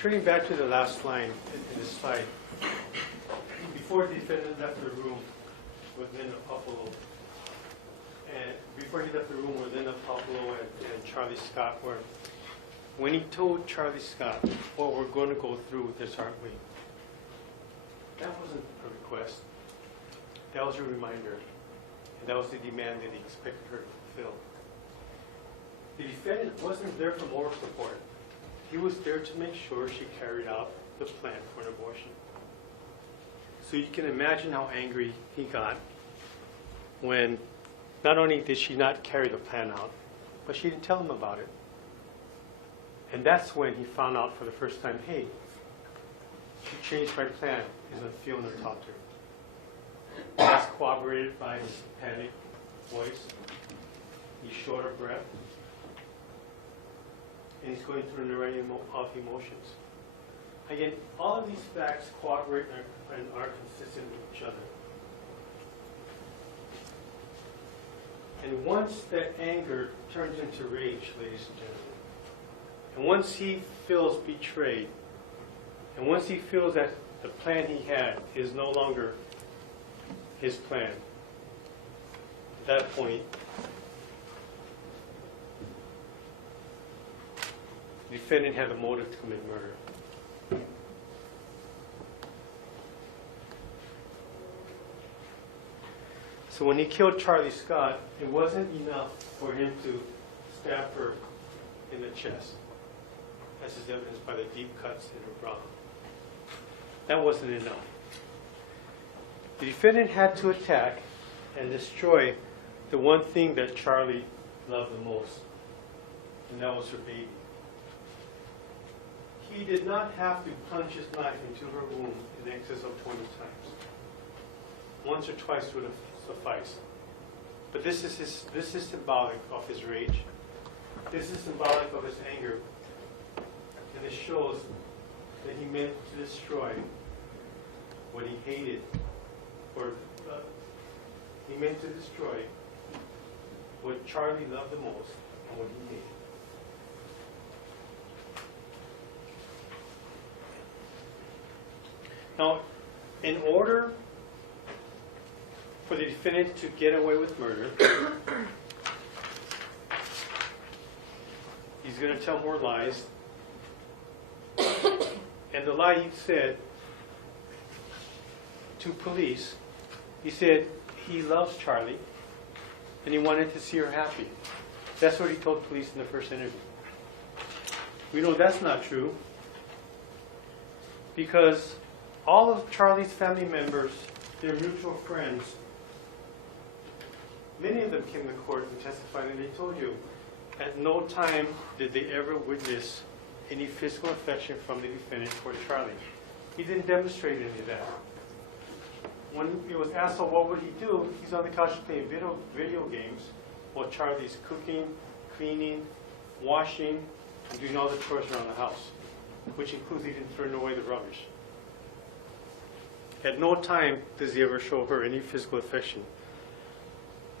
Turning back to the last line in this slide, before the defendant left the room with Linda Buffalo, and before he left the room with Linda Buffalo and Charlie Scott were, when he told Charlie Scott, well, we're going to go through with this, aren't we? That wasn't a request. That was a reminder. And that was the demand that he expected her to fulfill. The defendant wasn't there for moral support. He was there to make sure she carried out the plan for an abortion. So you can imagine how angry he got when not only did she not carry the plan out, but she didn't tell him about it. And that's when he found out for the first time, hey, she changed my plan, is when Fiona talked to her. That's corroborated by his panicked voice. He's short of breath. And he's going through an array of emotions. Again, all of these facts corroborate and are consistent with each other. And once that anger turns into rage, ladies and gentlemen, and once he feels betrayed, and once he feels that the plan he had is no longer his plan, at that point, the defendant had a motive to commit murder. So when he killed Charlie Scott, it wasn't enough for him to stab her in the chest, as is evidenced by the deep cuts in her bra. That wasn't enough. The defendant had to attack and destroy the one thing that Charlie loved the most, and that was her baby. He did not have to plunge his knife into her womb in excess of 20 times. Once or twice would have sufficed. But this is symbolic of his rage. This is symbolic of his anger. And it shows that he meant to destroy what he hated, or he meant to destroy what Charlie loved the most and what he hated. Now, in order for the defendant to get away with murder, he's going to tell more lies. And the lie he said to police, he said he loves Charlie and he wanted to see her happy. That's what he told police in the first interview. We know that's not true because all of Charlie's family members, their mutual friends, many of them came to court and testified, and they told you at no time did they ever witness any physical affection from the defendant toward Charlie. He didn't demonstrate any of that. When he was asked, well, what would he do? He's on the couch playing video games while Charlie's cooking, cleaning, washing, and doing all the chores around the house, which includes even throwing away the rubbish. At no time does he ever show her any physical affection.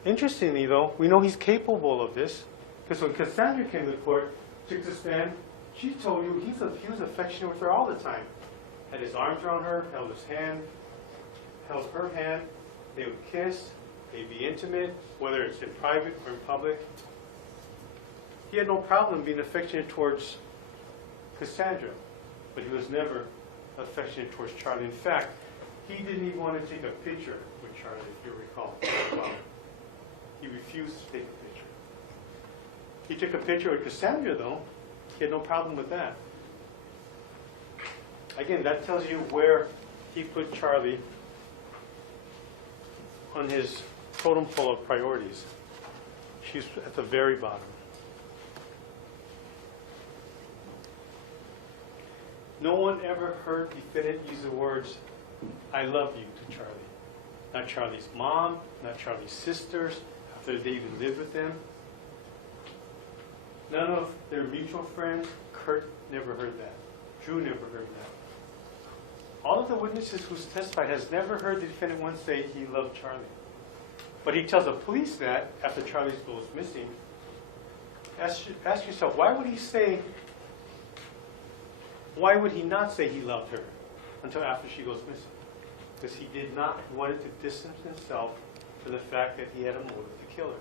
Interestingly, though, we know he's capable of this, because when Cassandra came to court, took the stand, she told you he was affectionate with her all the time. Had his arms around her, held his hand, held her hand. They would kiss, they'd be intimate, whether it's in private or in public. He had no problem being affectionate towards Cassandra, but he was never affectionate towards Charlie. In fact, he didn't even want to take a picture with Charlie, if you recall. Wow. He refused to take a picture. He took a picture with Cassandra, though. He had no problem with that. Again, that tells you where he put Charlie on his totem pole of priorities. She's at the very bottom. No one ever heard the defendant use the words, "I love you" to Charlie. Not Charlie's mom, not Charlie's sisters, after they even lived with them. None of their mutual friends. Kurt never heard that. Drew never heard that. All of the witnesses who testified has never heard the defendant once say he loved Charlie. But he tells the police that after Charlie goes missing. Ask yourself, why would he say Why would he not say he loved her until after she goes missing? Because he did not want to distance himself from the fact that he had a motive to kill her.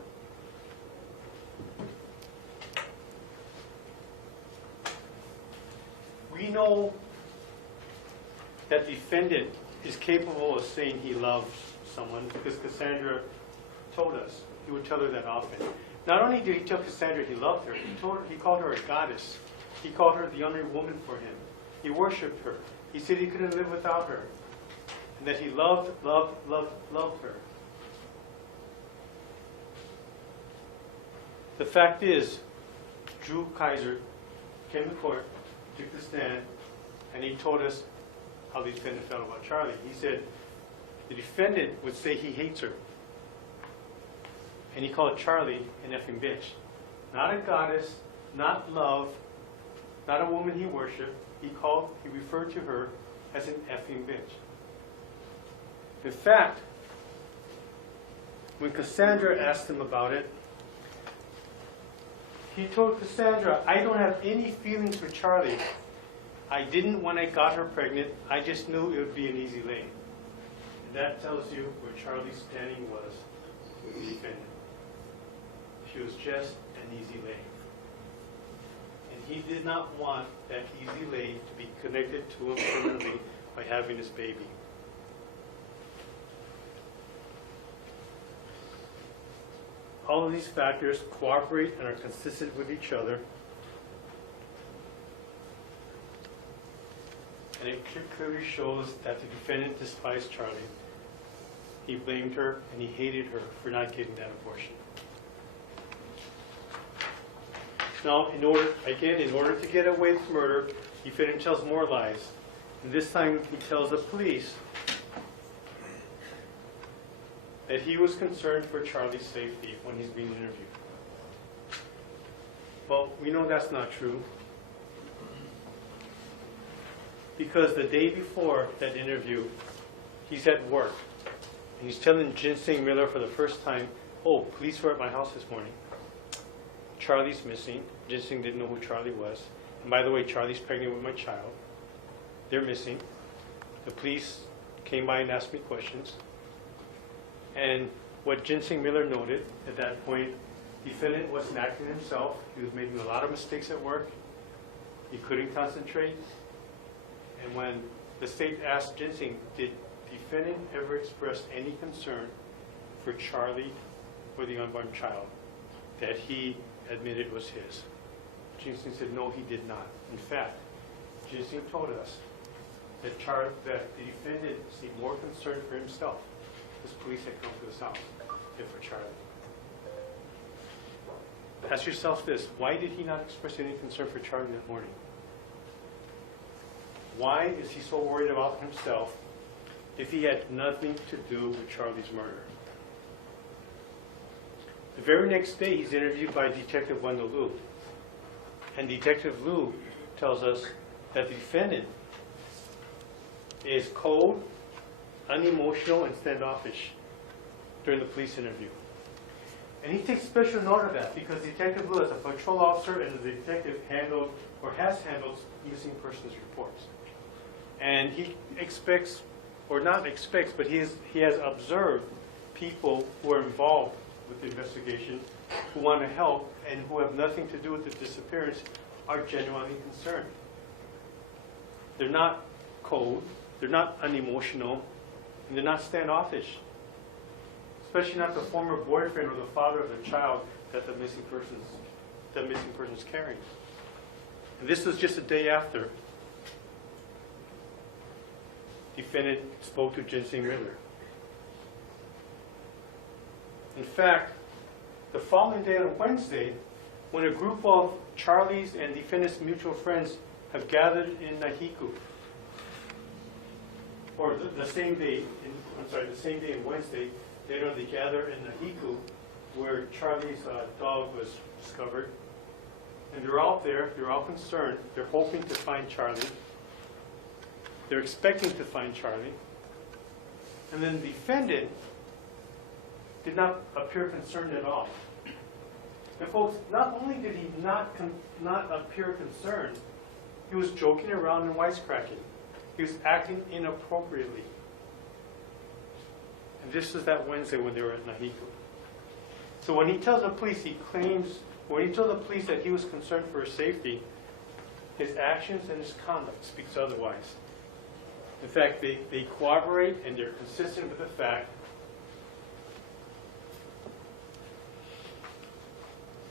We know that the defendant is capable of saying he loves someone because Cassandra told us. He would tell her that often. Not only did he tell Cassandra he loved her, he called her a goddess. He called her the only woman for him. He worshipped her. He said he couldn't live without her. And that he loved her. The fact is, Drew Kaiser came to court, took the stand, and he told us how the defendant felt about Charlie. He said the defendant would say he hates her. And he called Charlie an effing bitch. Not a goddess, not love, not a woman he worshipped. He referred to her as an effing bitch. In fact, when Cassandra asked him about it, he told Cassandra, I don't have any feelings for Charlie. I didn't when I got her pregnant. I just knew it would be an easy lay. And that tells you where Charlie's standing was with the defendant. She was just an easy lay. And he did not want that easy lay to be connected to him permanently by having his baby. All of these factors cooperate and are consistent with each other. And it clearly shows that the defendant despised Charlie. He blamed her and he hated her for not getting that abortion. Now, in order to get away with murder, the defendant tells more lies. And this time he tells the police that he was concerned for Charlie's safety when he's being interviewed. Well, we know that's not true. Because the day before that interview, he's at work. And he's telling Ginseng Miller for the first time, oh, police were at my house this morning. Charlie's missing. Ginseng didn't know who Charlie was. And by the way, Charlie's pregnant with my child. They're missing. The police came by and asked me questions. And what Ginseng Miller noted at that point, the defendant wasn't acting himself. He was making a lot of mistakes at work. He couldn't concentrate. And when the state asked Ginseng, did the defendant ever express any concern for Charlie or the unborn child that he admitted was his? Ginseng said, no, he did not. In fact, Ginseng told us that the defendant seemed more concerned for himself because police had come to his house than for Charlie. Ask yourself this, why did he not express any concern for Charlie that morning? Why is he so worried about himself if he had nothing to do with Charlie's murder? The very next day, he's interviewed by Detective Wendell Liu. And Detective Liu tells us that the defendant is cold, unemotional, and standoffish during the police interview. And he takes special note of that because Detective Liu, as a patrol officer and as a detective, handled or has handled missing persons reports. And he expects, or not expects, but he has observed people who are involved with the investigation, who want to help, and who have nothing to do with the disappearance, are genuinely concerned. They're not cold, they're not unemotional, and they're not standoffish. Especially not the former boyfriend or the father of the child that the missing person's carrying. And this was just a day after the defendant spoke to Ginseng Miller. In fact, the following day on Wednesday, when a group of Charlie's and defendant's mutual friends have gathered in Nahiku, or the same day in Wednesday, they gather in Nahiku, where Charlie's dog was discovered. And they're out there, they're all concerned, they're hoping to find Charlie. They're expecting to find Charlie. And then the defendant did not appear concerned at all. And folks, not only did he not appear concerned, He was joking around and wisecracking. He was acting inappropriately. And this was that Wednesday when they were at Nahiko. So when he tells the police, when he told the police that he was concerned for his safety, his actions and his conduct speaks otherwise. In fact, they corroborate and they're consistent with the fact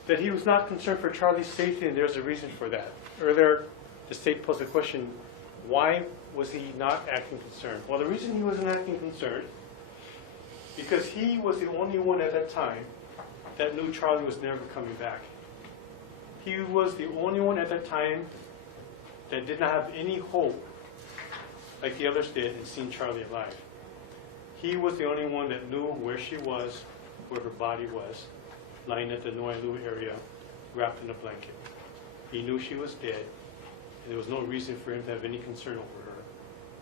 that he was not concerned for Charlie's safety, and there's a reason for that. Earlier, the state posed the question, why was he not acting concerned? Well, the reason he wasn't acting concerned, because he was the only one at that time that knew Charlie was never coming back. He was the only one at that time that did not have any hope, like the others did, in seeing Charlie alive. He was the only one that knew where she was, where her body was, lying at the Wailuku area, wrapped in a blanket. He knew she was dead, and there was no reason for him to have any concern over her.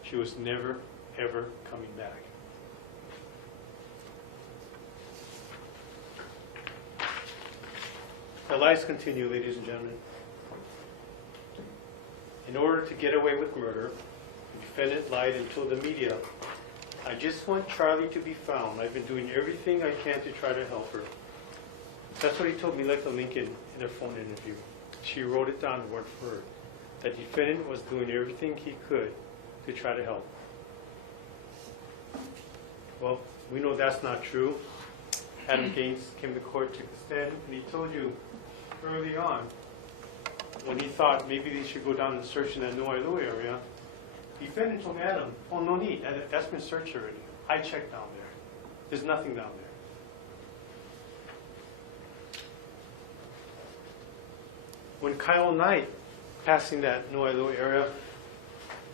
She was never, ever coming back. The lies continue, ladies and gentlemen. In order to get away with murder, the defendant lied and told the media, "I just want Charlie to be found. I've been doing everything I can to try to help her." That's what he told Mileka Lincoln in their phone interview. She wrote it down word for word. The defendant was doing everything he could to try to help. Well, we know that's not true. Adam Gaines came to court, took the stand, and he told you early on, when he thought maybe they should go down and search in that Wailuku area, the defendant told Adam, "Oh, no need. That's been searched already. I checked down there. There's nothing down there." When Kyle Knight, passing that Wailuku area,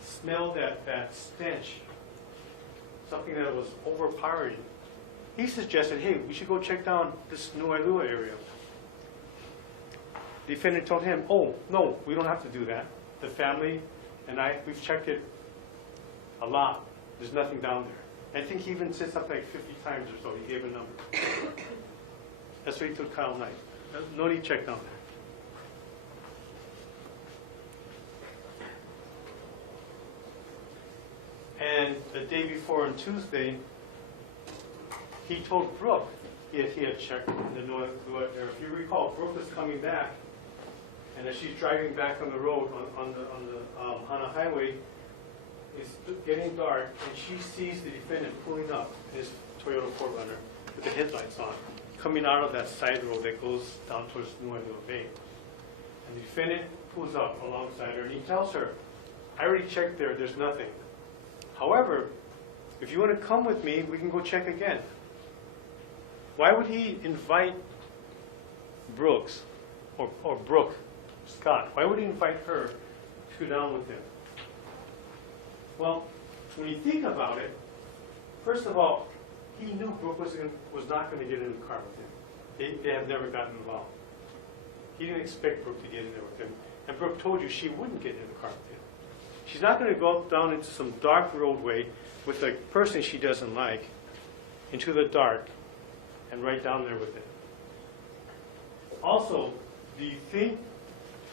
smelled that stench, something that was overpowering, he suggested, "Hey, we should go check down this Wailuku area." The defendant told him, "Oh, no, we don't have to do that. The family and we've checked it a lot. There's nothing down there." I think he even said something like 50 times or so. He gave a number. That's what he told Kyle Knight. No need to check down there. And the day before, on Tuesday, he told Brooke he had checked in the Wailuku area. If you recall, Brooke was coming back, and as she's driving back on the road on the Hana Highway, it's getting dark, and she sees the defendant pulling up in his Toyota 4Runner with the headlights on, coming out of that side road that goes down towards Wailuku Bay. And the defendant pulls up alongside her, and he tells her, "I already checked there. There's nothing. However, if you want to come with me, we can go check again." Why would he invite Brooks, or Brooke Scott? Why would he invite her to go down with him? Well, when you think about it, first of all, he knew Brooke was not going to get in the car with him. They have never gotten involved. He didn't expect Brooke to get in there with him. And Brooke told you she wouldn't get in the car with him. She's not going to go down into some dark roadway with a person she doesn't like, into the dark, and right down there with him. Also, do you think,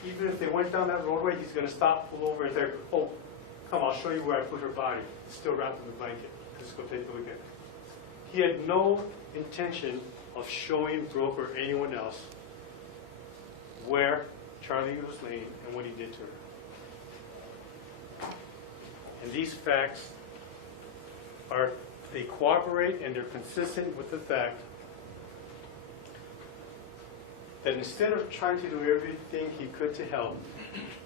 even if they went down that roadway, he's going to stop, pull over, and say, "Oh, come, I'll show you where I put her body. It's still wrapped in the blanket. Let's go take a look at it." He had no intention of showing Brooke or anyone else where Charlie was laying and what he did to her. And these facts they corroborate and they're consistent with the fact that instead of trying to do everything he could to help,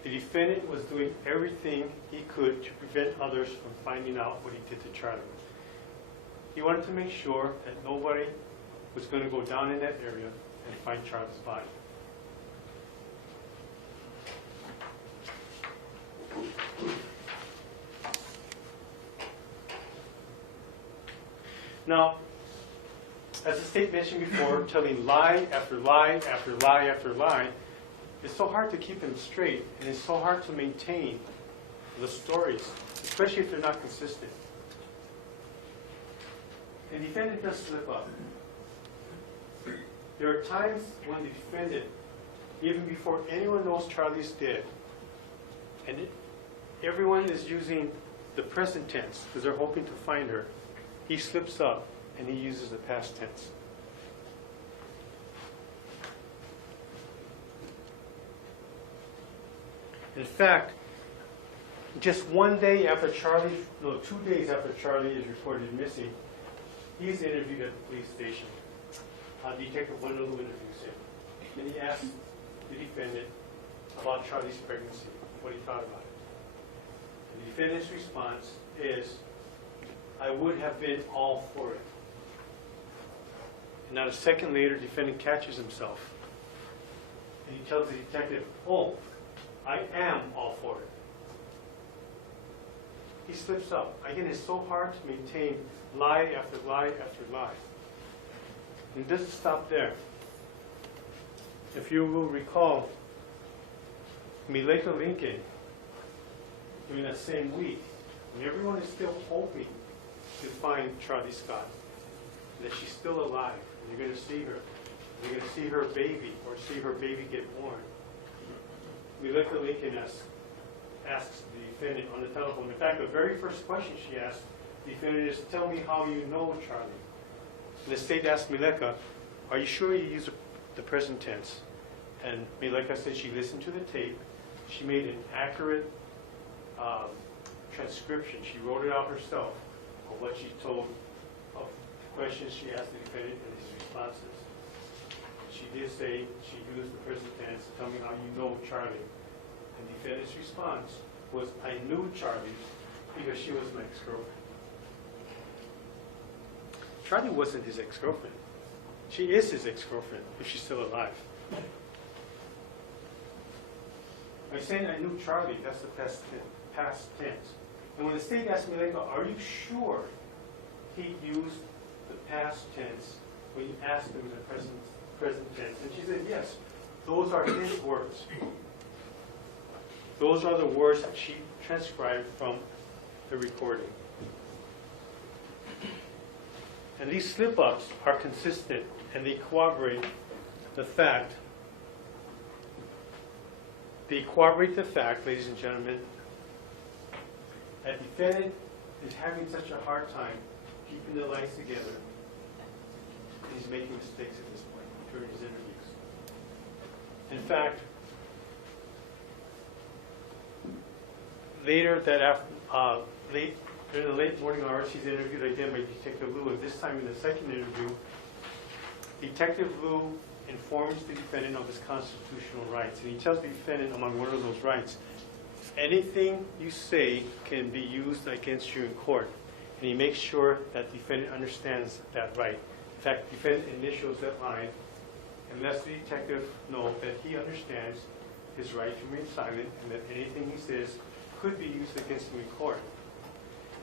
the defendant was doing everything he could to prevent others from finding out what he did to Charlie. He wanted to make sure that nobody was going to go down in that area and find Charlie's body. Now, as the state mentioned before, telling lie after lie after lie after lie, it's so hard to keep them straight, and it's so hard to maintain the stories, especially if they're not consistent. And the defendant does slip up. There are times when the defendant, even before anyone knows Charlie's dead, And everyone is using the present tense because they're hoping to find her. He slips up and he uses the past tense. In fact, just 1 day after 2 days after Charlie is reported missing, he's interviewed at the police station. Detective Wailuku interviews him. And he asks the defendant about Charlie's pregnancy, what he thought about it. The defendant's response is, I would have been all for it. And not a second later, the defendant catches himself. And he tells the detective, oh, I am all for it. He slips up. Again, it's so hard to maintain lie after lie after lie. And it doesn't stop there. If you will recall, Mileka Lincoln, during that same week, when everyone is still hoping to find Charlie Scott, that she's still alive, and you're going to see her. You're going to see her baby, or see her baby get born. Mileka Lincoln asks the defendant on the telephone. In fact, the very first question she asked the defendant is, tell me how you know Charlie. And the state asked Mileka, are you sure you use the present tense? And Mileka said she listened to the tape. She made an accurate transcription. She wrote it out herself of what she told, of the questions she asked the defendant and his responses. She did say she used the present tense. Tell me how you know Charlie. And the defendant's response was, I knew Charlie because she was my ex-girlfriend. Charlie wasn't his ex-girlfriend. She is his ex-girlfriend if she's still alive. By saying I knew Charlie, that's the past tense. And when the state asked me, like, are you sure he used the past tense when you asked him the present tense? And she said, yes, those are his words. Those are the words that she transcribed from the recording. And these slip-ups are consistent, and they corroborate the fact, ladies and gentlemen, that the defendant is having such a hard time keeping the lies together. He's making mistakes at this point during his interviews. In fact, later that during the late morning hours, he's interviewed again by Detective Liu, and this time in the second interview, Detective Liu informs the defendant of his constitutional rights, and he tells the defendant, among one of those rights, anything you say can be used against you in court, and he makes sure that the defendant understands that right. In fact, the defendant initials that line and lets the detective know that he understands his right to remain silent and that anything he says could be used against him in court.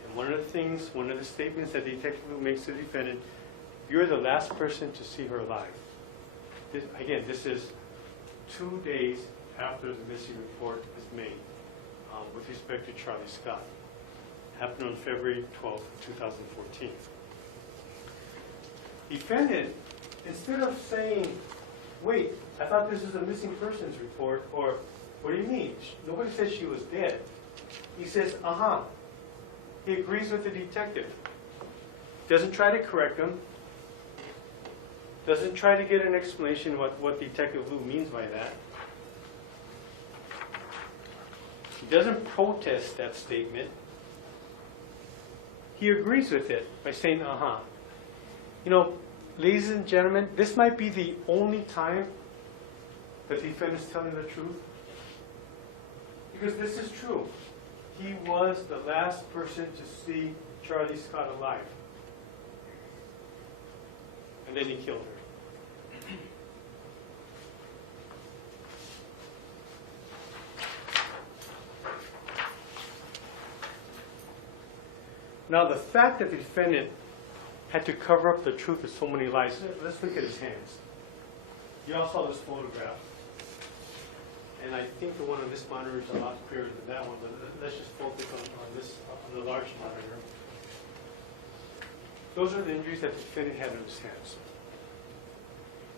And one of the statements that the detective makes to the defendant, you're the last person to see her alive. This is 2 days after the missing report is made with respect to Charlie Scott. Happened on February 12, 2014. Defendant, instead of saying, wait, I thought this was a missing persons report, or what do you mean? Nobody said she was dead. He says, He agrees with the detective. Doesn't try to correct him. Doesn't try to get an explanation what Detective Liu means by that. He doesn't protest that statement. He agrees with it by saying, You know, ladies and gentlemen, this might be the only time that the defendant is telling the truth. Because this is true. He was the last person to see Charlie Scott alive. And then he killed her. Now, the fact that the defendant had to cover up the truth with so many lies, let's look at his hands. You all saw this photograph. And I think the one on this monitor is a lot clearer than that one, but let's just focus on the large monitor. Those are the injuries that the defendant had on his hands.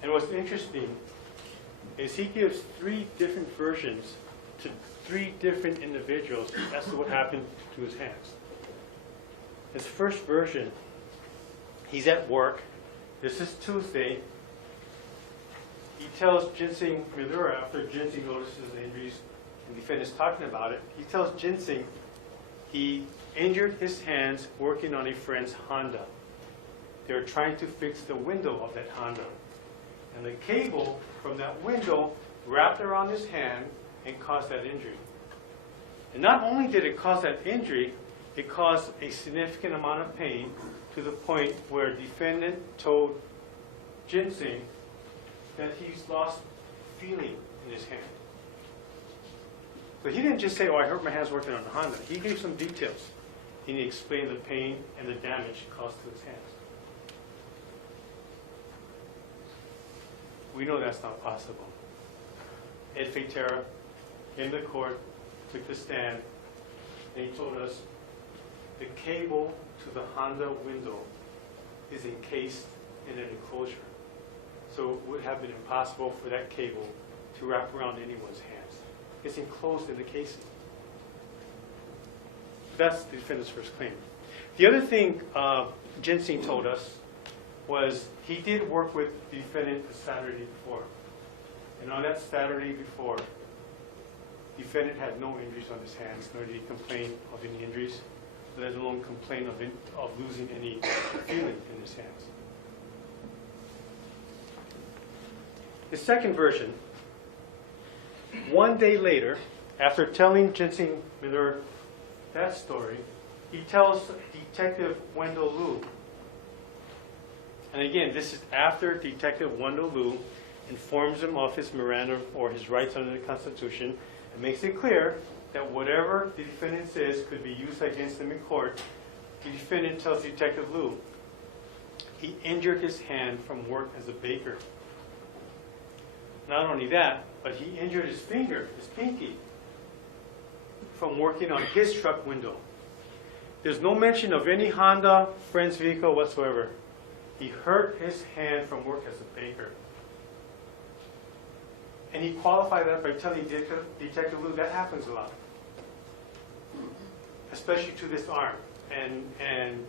And what's interesting is he gives 3 different versions to 3 different individuals as to what happened to his hands. His first version, he's at work. This is Tuesday. He tells Ginseng Midura, after Ginseng notices the injuries and the defendant's talking about it, he tells Ginseng he injured his hands working on a friend's Honda. They were trying to fix the window of that Honda. And the cable from that window wrapped around his hand and caused that injury. And not only did it cause that injury, it caused a significant amount of pain to the point where the defendant told Ginseng that he's lost feeling in his hand. So he didn't just say, oh, I hurt my hands working on the Honda. He gave some details. And he explained the pain and the damage caused to his hands. We know that's not possible. Ed Feitera in the court took the stand and he told us the cable to the Honda window is encased in an enclosure. So it would have been impossible for that cable to wrap around anyone's hands. It's enclosed in the casing. That's the defendant's first claim. The other thing Ginseng told us was he did work with the defendant the Saturday before. And on that Saturday before, the defendant had no injuries on his hands, nor did he complain of any injuries, let alone complain of losing any feeling in his hands. The second version, one day later, after telling Ginseng Miller that story, he tells Detective Wendell Liu. And again, this is after Detective Wendell Liu informs him of his Miranda or his rights under the Constitution and makes it clear that whatever the defendant says could be used against him in court. The defendant tells Detective Liu he injured his hand from work as a baker. Not only that, but he injured his finger, his pinky, from working on his truck window. There's no mention of any Honda friend's vehicle whatsoever. He hurt his hand from work as a baker. And he qualified that by telling Detective Liu that happens a lot, especially to this arm. And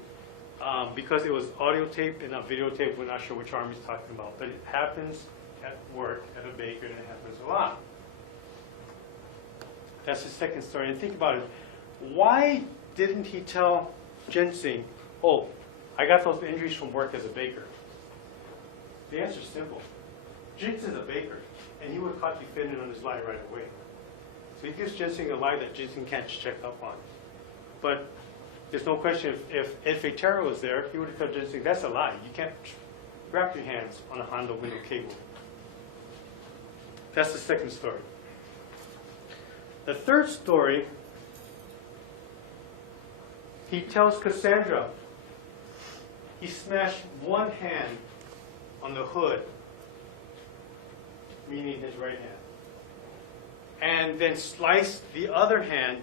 because it was audio tape and not videotape, we're not sure which arm he's talking about. But it happens at work, at a baker, and it happens a lot. That's the second story. And think about it. Why didn't he tell Ginseng, oh, I got those injuries from work as a baker? The answer is simple. Ginseng's a baker, and he would have caught the defendant on his lie right away. So he gives Ginseng a lie that Ginseng can't check up on. But there's no question, if Ed Feitera was there, he would have told Ginseng, that's a lie. You can't wrap your hands on a Honda window cable. That's the second story. The third story, he tells Cassandra he smashed one hand on the hood, meaning his right hand, and then sliced the other hand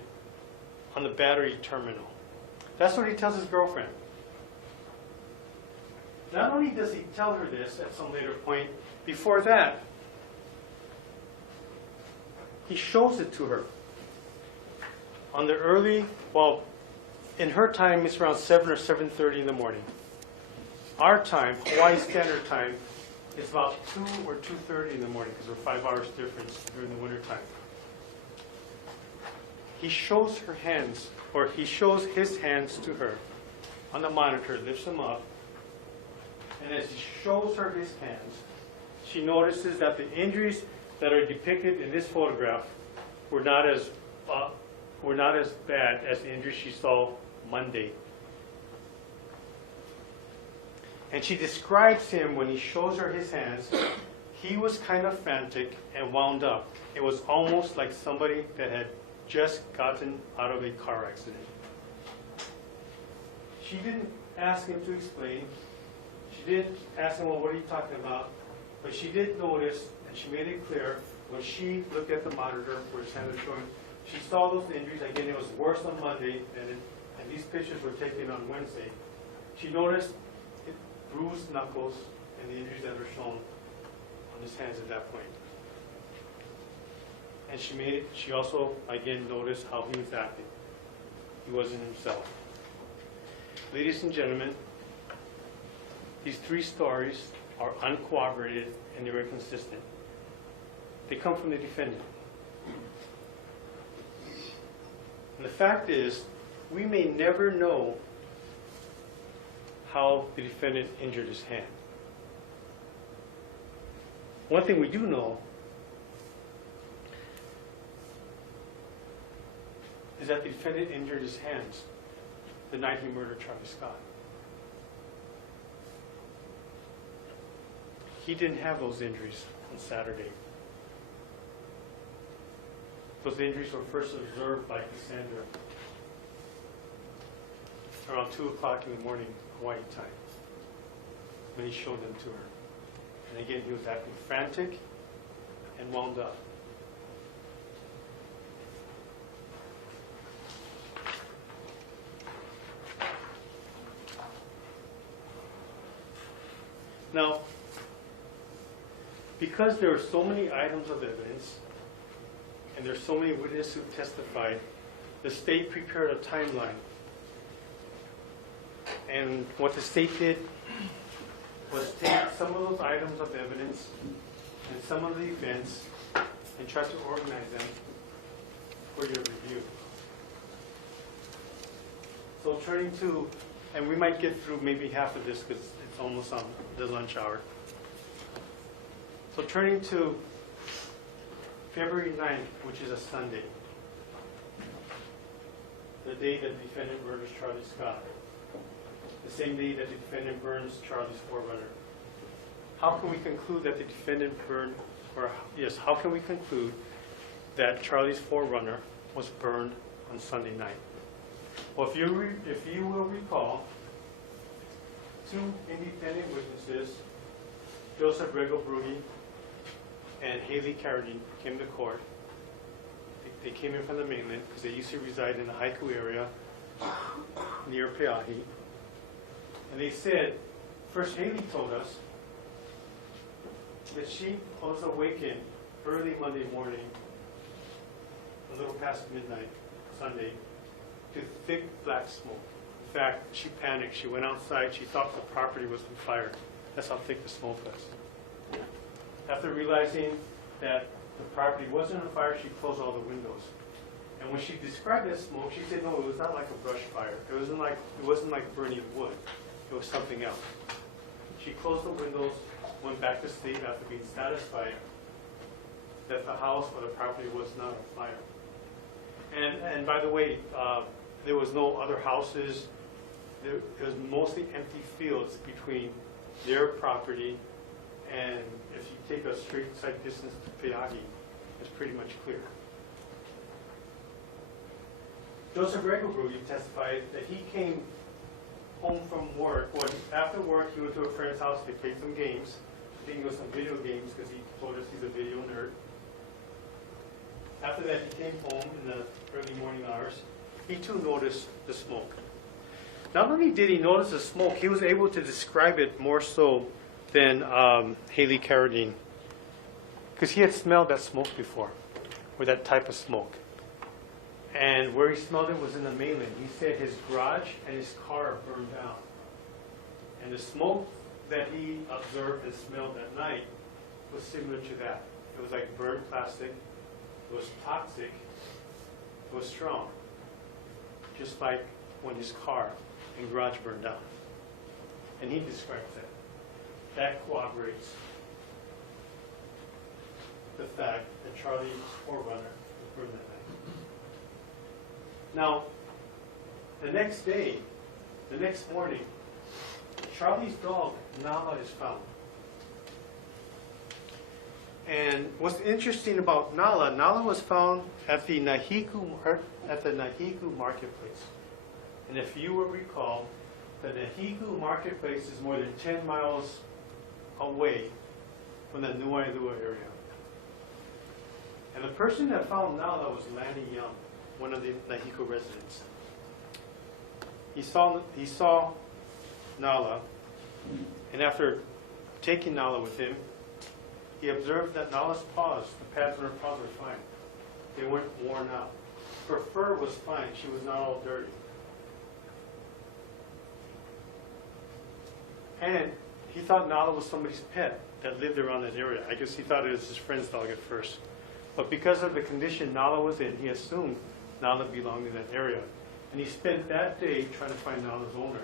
on the battery terminal. That's what he tells his girlfriend. Not only does he tell her this at some later point, before that, he shows it to her. On the early, well, in her time, it's around 7 or 7:30 in the morning. Our time, Hawaii Standard Time, is about 2 or 2:30 in the morning because we're 5 hours difference during the winter time. He shows her hands, or he shows his hands to her on the monitor, lifts them up, and as he shows her his hands, she notices that the injuries that are depicted in this photograph were not as bad as the injuries she saw Monday. And she describes him, when he shows her his hands, he was kind of frantic and wound up. It was almost like somebody that had just gotten out of a car accident. She didn't ask him to explain. She didn't ask him, well, what are you talking about? But she did notice, and she made it clear, when she looked at the monitor where his hand was showing, she saw those injuries. Again, it was worse on Monday, and these pictures were taken on Wednesday. She noticed bruised knuckles and the injuries that were shown on his hands at that point. And she also, again, noticed how he was acting. He wasn't himself. Ladies and gentlemen, these 3 stories are uncorroborated and they're inconsistent. They come from the defendant. And the fact is, we may never know how the defendant injured his hand. One thing we do know is that the defendant injured his hands the night he murdered Charlie Scott. He didn't have those injuries on Saturday. Those injuries were first observed by Cassandra around 2 o'clock in the morning, Hawaii time, when he showed them to her. And again, he was acting frantic and wound up. Now, because there are so many items of evidence, and there's so many witnesses who testified, the state prepared a timeline. And what the state did was take some of those items of evidence and some of the events and try to organize them for your review. So turning to, and we might get through maybe half of this because it's almost on the lunch hour. So turning to February 9th, which is a Sunday, the day that the defendant murders Charlie Scott, the same day that the defendant burns Charlie's 4Runner. How can we conclude that the defendant burned, or yes, how can we conclude that Charlie's 4Runner was burned on Sunday night? Well, if you will recall, 2 independent witnesses, Joseph Rego Brugge and Haley Carradine, came to court. They came in from the mainland because they used to reside in the Haiku area near Peahi. And they said, first Haley told us that she was awakened early Monday morning, a little past midnight, Sunday, to thick black smoke. In fact, she panicked. She went outside. She thought the property was on fire. That's how thick the smoke was. After realizing that the property wasn't on fire, she closed all the windows. And when she described that smoke, she said, no, it was not like a brush fire. It wasn't like burning wood. It was something else. She closed the windows, went back to sleep after being satisfied that the house or the property was not on fire. And by the way, there was no other houses. There was mostly empty fields between their property, and if you take a straight sight distance to Peahi, it's pretty much clear. Joseph Rego Brugge testified that he came home from work. Well, after work, he went to a friend's house to play some games. I think it was some video games because he told us he's a video nerd. After that, he came home in the early morning hours. He too noticed the smoke. Not only did he notice the smoke, he was able to describe it more so than Haley Carradine, because he had smelled that smoke before, or that type of smoke. And where he smelled it was in the mainland. He said his garage and his car burned down. And the smoke that he observed and smelled that night was similar to that. It was like burnt plastic. It was toxic. It was strong. Just like when his car and garage burned down. And he describes that. That corroborates the fact that Charlie's 4Runner was burned that night. Now, the next day, the next morning, Charlie's dog, Nala, is found. And what's interesting about Nala, Nala was found at the Nahiku marketplace. And if you will recall, the Nahiku marketplace is more than 10 miles away from the Nuailua area. And the person that found Nala was Lanny Young, one of the Nahiku residents. He saw Nala, and after taking Nala with him, he observed that Nala's paws, the pads on her paws, were fine. They weren't worn out. Her fur was fine. She was not all dirty. And he thought Nala was somebody's pet that lived around that area. I guess he thought it was his friend's dog at first. But because of the condition Nala was in, he assumed Nala belonged in that area. And he spent that day trying to find Nala's owner.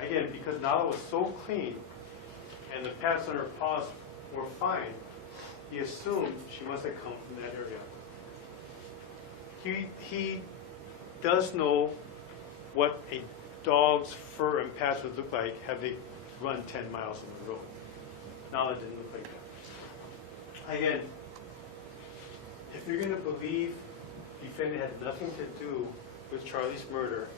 Again, because Nala was so clean and the pads on her paws were fine, he assumed she must have come from that area. He does know what a dog's fur and pads would look like had they run 10 miles on the road. Nala didn't look like that. Again, if you're going to believe the defendant had nothing to do with Charlie's murder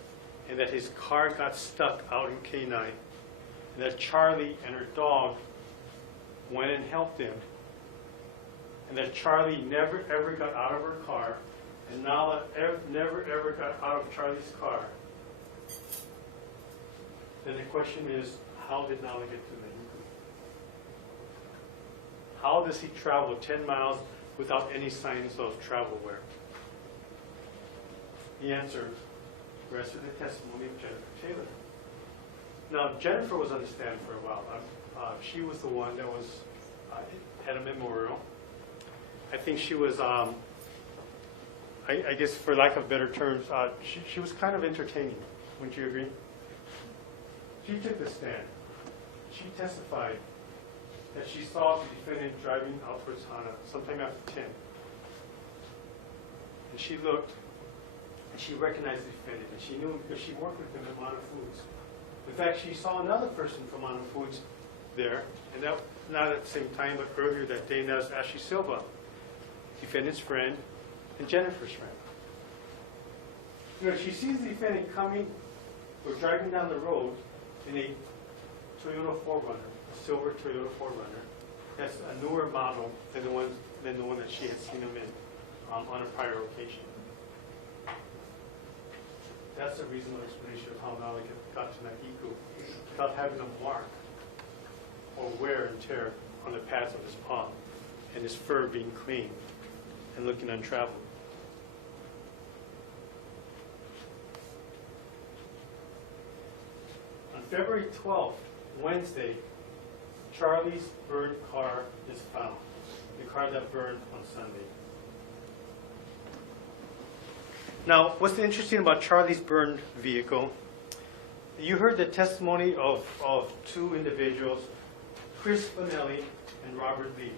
and that his car got stuck out in K9 and that Charlie and her dog went and helped him and that Charlie never ever got out of her car and Nala never ever got out of Charlie's car, then the question is, how did Nala get to Wailuku? How does he travel 10 miles without any signs of travel wear? The answer rests in the testimony of Jennifer Taylor. Now, Jennifer was on the stand for a while. She was the one that was had a memorial. I think she was, I guess for lack of better terms, she was kind of entertaining. Wouldn't you agree? She took the stand. She testified that she saw the defendant driving out towards Hana sometime after 10. And she looked, and she recognized the defendant, and she knew him because she worked with him at Mana Foods. In fact, she saw another person from Mana Foods there, and that not at the same time, but earlier that day, and that was Ashley Silva, defendant's friend and Jennifer's friend. You know, she sees the defendant coming or driving down the road in a Toyota 4Runner, a silver Toyota 4Runner. That's a newer model than the one that she had seen him in on a prior occasion. That's a reasonable explanation of how Nala got to Wailuku without having a mark or wear and tear on the pads of his paw and his fur being clean and looking untraveled. On February 12th, Wednesday, Charlie's burned car is found, the car that burned on Sunday. Now, what's interesting about Charlie's burned vehicle, you heard the testimony of two individuals, Chris Bonelli and Robert Lee.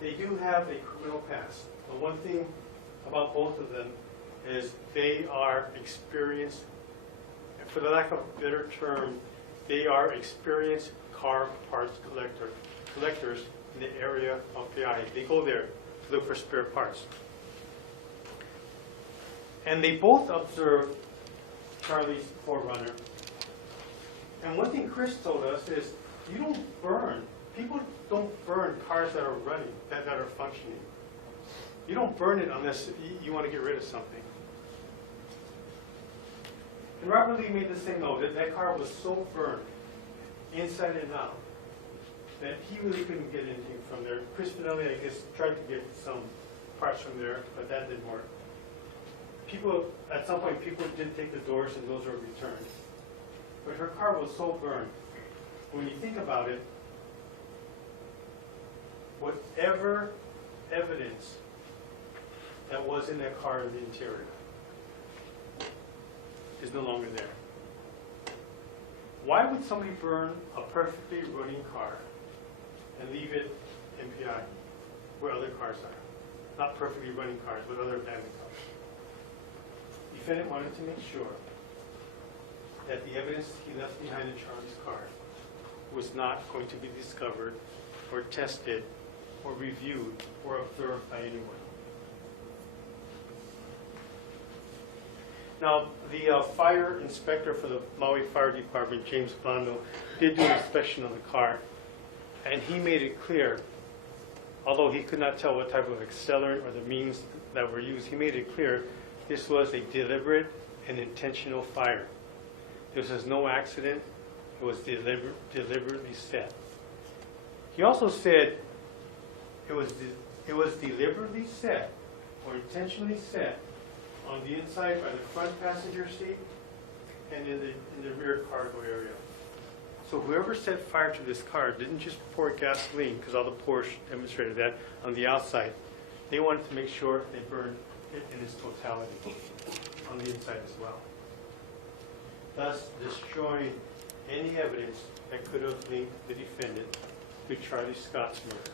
They do have a criminal past. But one thing about both of them is they are experienced, for the lack of a better term, they are experienced car parts collectors in the area of PI. They go there to look for spare parts. And they both observed Charlie's 4Runner. And one thing Chris told us is, you don't burn. People don't burn cars that are running, that are functioning. You don't burn it unless you want to get rid of something. And Robert Lee made the same note that that car was so burned, inside and out, that he really couldn't get anything from there. Chris Bonelli, I guess, tried to get some parts from there, but that didn't work. At some point, people did take the doors and those were returned. But her car was so burned. When you think about it, whatever evidence that was in that car in the interior is no longer there. Why would somebody burn a perfectly running car and leave it MPI where other cars are? Not perfectly running cars, but other abandoned cars. The defendant wanted to make sure that the evidence he left behind in Charlie's car was not going to be discovered or tested or reviewed or observed by anyone. Now, the fire inspector for the Maui Fire Department, James Blando, did do an inspection of the car, and he made it clear, although he could not tell what type of accelerant or the means that were used, he made it clear this was a deliberate and intentional fire. This was no accident. It was deliberately set. He also said it was deliberately set were intentionally set on the inside by the front passenger seat and in the rear cargo area. So whoever set fire to this car didn't just pour gasoline, because all the Porsche demonstrated that, on the outside. They wanted to make sure they burned it in its totality on the inside as well, thus destroying any evidence that could have linked the defendant to Charlie Scott's murder.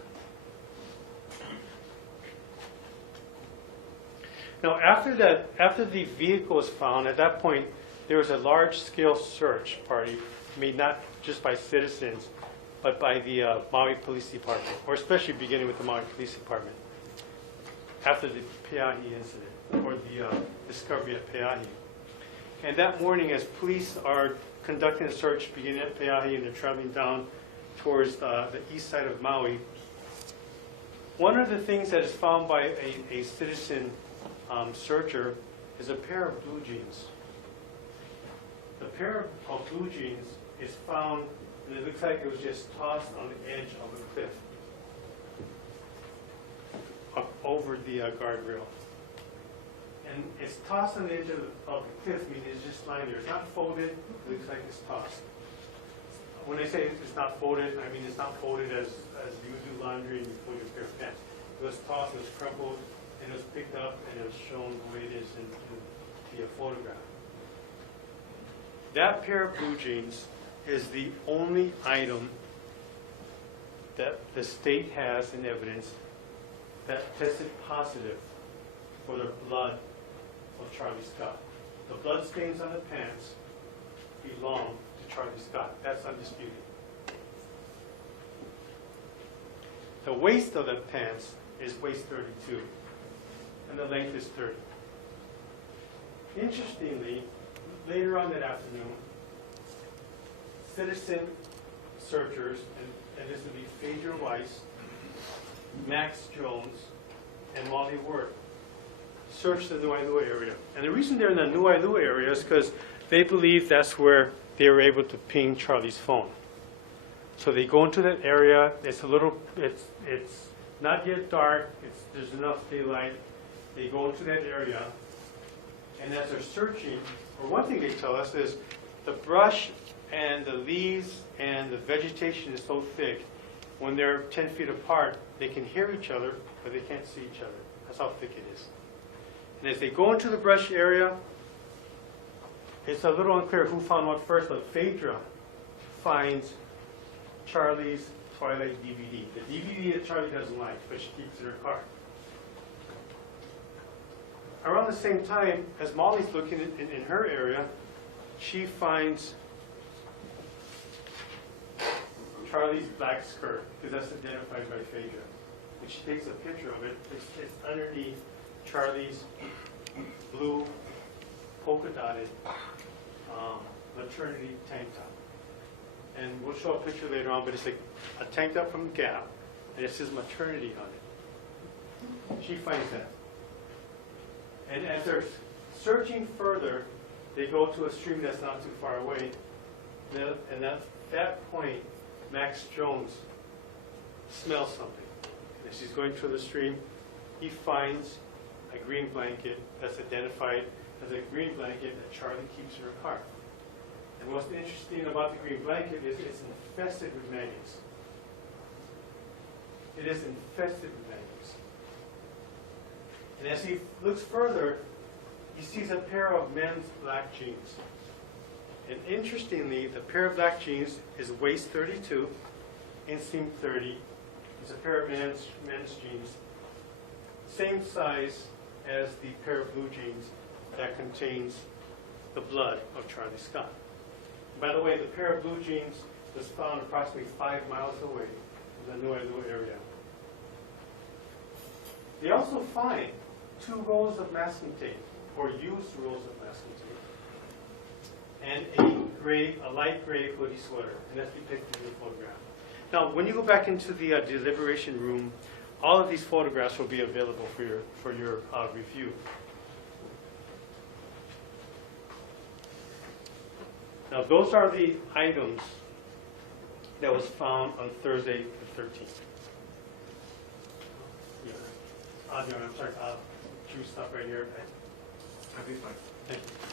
Now, after the vehicle was found, at that point, there was a large-scale search party made not just by citizens, but by the Maui Police Department, or especially beginning with the Maui Police Department, after the Peahi incident, or the discovery at Peahi. And that morning, as police are conducting a search beginning at Peahi and they're traveling down towards the east side of Maui, one of the things that is found by a citizen searcher is a pair of blue jeans. The pair of blue jeans is found, and it looks like it was just tossed on the edge of a cliff over the guardrail. And it's tossed on the edge of the cliff, meaning it's just lying there. It's not folded, it looks like it's tossed. When I say it's not folded, I mean it's not folded as you would do laundry and you fold your pair of pants. It was tossed, it was crumpled, and it was picked up, and it was shown the way it is in the photograph. That pair of blue jeans is the only item that the state has in evidence that tested positive for the blood of Charlie Scott. The blood stains on the pants belong to Charlie Scott. That's undisputed. The waist of the pants is waist 32, and the length is 30. Interestingly, later on that afternoon, citizen searchers, and this would be Phaedra Weiss, Max Jones, and Wally Worth, searched the Wailuku area. And the reason they're in the Wailuku area is because they believe that's where they were able to ping Charlie's phone. So they go into that area. It's it's not yet dark. There's enough daylight. They go into that area, and as they're searching, or one thing they tell us is the brush and the leaves and the vegetation is so thick, when they're 10 feet apart, they can hear each other, but they can't see each other. That's how thick it is. And as they go into the brush area, it's a little unclear who found what first, but Phaedra finds Charlie's Twilight DVD. The DVD that Charlie doesn't like, but she keeps in her car. Around the same time, as Molly's looking in her area, she finds Charlie's black skirt, because that's identified by Phaedra. And she takes a picture of it. It's underneath Charlie's blue polka-dotted maternity tank top. And we'll show a picture later on, but it's like a tank top from Gap, and it says maternity on it. She finds that. And as they're searching further, they go to a stream that's not too far away. And at that point, Max Jones smells something. And as he's going through the stream, he finds a green blanket that's identified as a green blanket that Charlie keeps in her car. And what's interesting about the green blanket is it's infested with maggots. It is infested with maggots. And as he looks further, he sees a pair of men's black jeans. And interestingly, the pair of black jeans is waist 32, inseam 30. It's a pair of men's jeans, same size as the pair of blue jeans that contains the blood of Charlie Scott. By the way, the pair of blue jeans was found approximately 5 miles away in the Wailuku area. They also find 2 rolls of masking tape, or used rolls of masking tape, and a light gray hoodie sweater, and that's depicted in the photograph. Now, when you go back into the deliberation room, all of these photographs will be available for your review. Now, those are the items that was found on Thursday the 13th. Yeah. I'm sorry. should we stop right here? That'd be fine. Thank you.